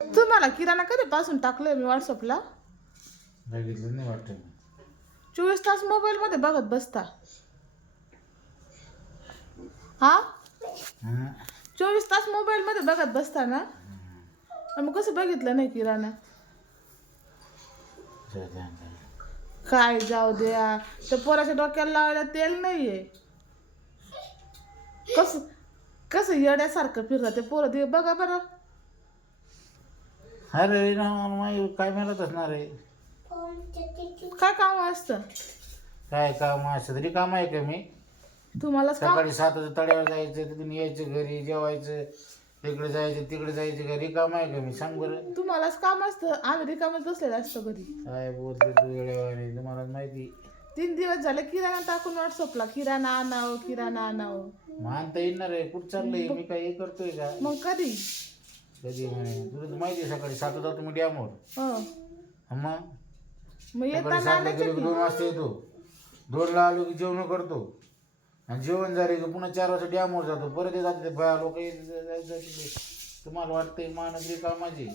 तुम्हाला किराणा कधीपासून टाकलंय मी व्हॉट्सअपला बघितलं नाही वाटतं. चोवीस तास मोबाईलमध्ये बघत बसता. हा? हं? चोवीस तास मोबाईलमध्ये बघत बसता ना? आणि मग कसं बघितलं नाही किराणा? जाऊ दे आता. काय जाऊ द्या. त्या पोराच्या डोक्याला लावायला तेल नाहीये. कस कसं येड्यासारखं फिरतं ते पोरं ते बघा बरं. अरे ना काय मिळत असणार आहे? काय काम असतं? काय काम असं तरी काम आहे का मी? तुम्हालाच काम? सकाळी सात वाजता तळ्यावर जायचं तिथून यायचं घरी जेवायचं इकडे जायचं तिकडे जायचं घरी. काम आहे का मी? सांग बरं. तुम्हालाच काम असतं. आम्ही रिकामच बसलेलं असतं घरी. काय बोलते तू वेळेवारी तुम्हाला माहिती. तीन दिवस झाले किराणा टाकून व्हॉट्सअपला किराणा आणावं किराणा आणावं. मानता येणार आहे. कुठं चाललंय? मी काय हे करतोय का? मग कधी? कधी म्हणे तुला तर माहिती आहे सकाळी सात वाजता तुम्ही डॅमवर हो. मग? मग सकाळी येताना सातला आणायचं गेलो की की? दोन वाजता येतो. दोनला आलो की जेवण करतो. आणि जेवण झाले की पुन्हा चार वाजता डॅमवर जातो. परत येतात ते भया लोक तुम्हाला वाटतंय मानवी कामाची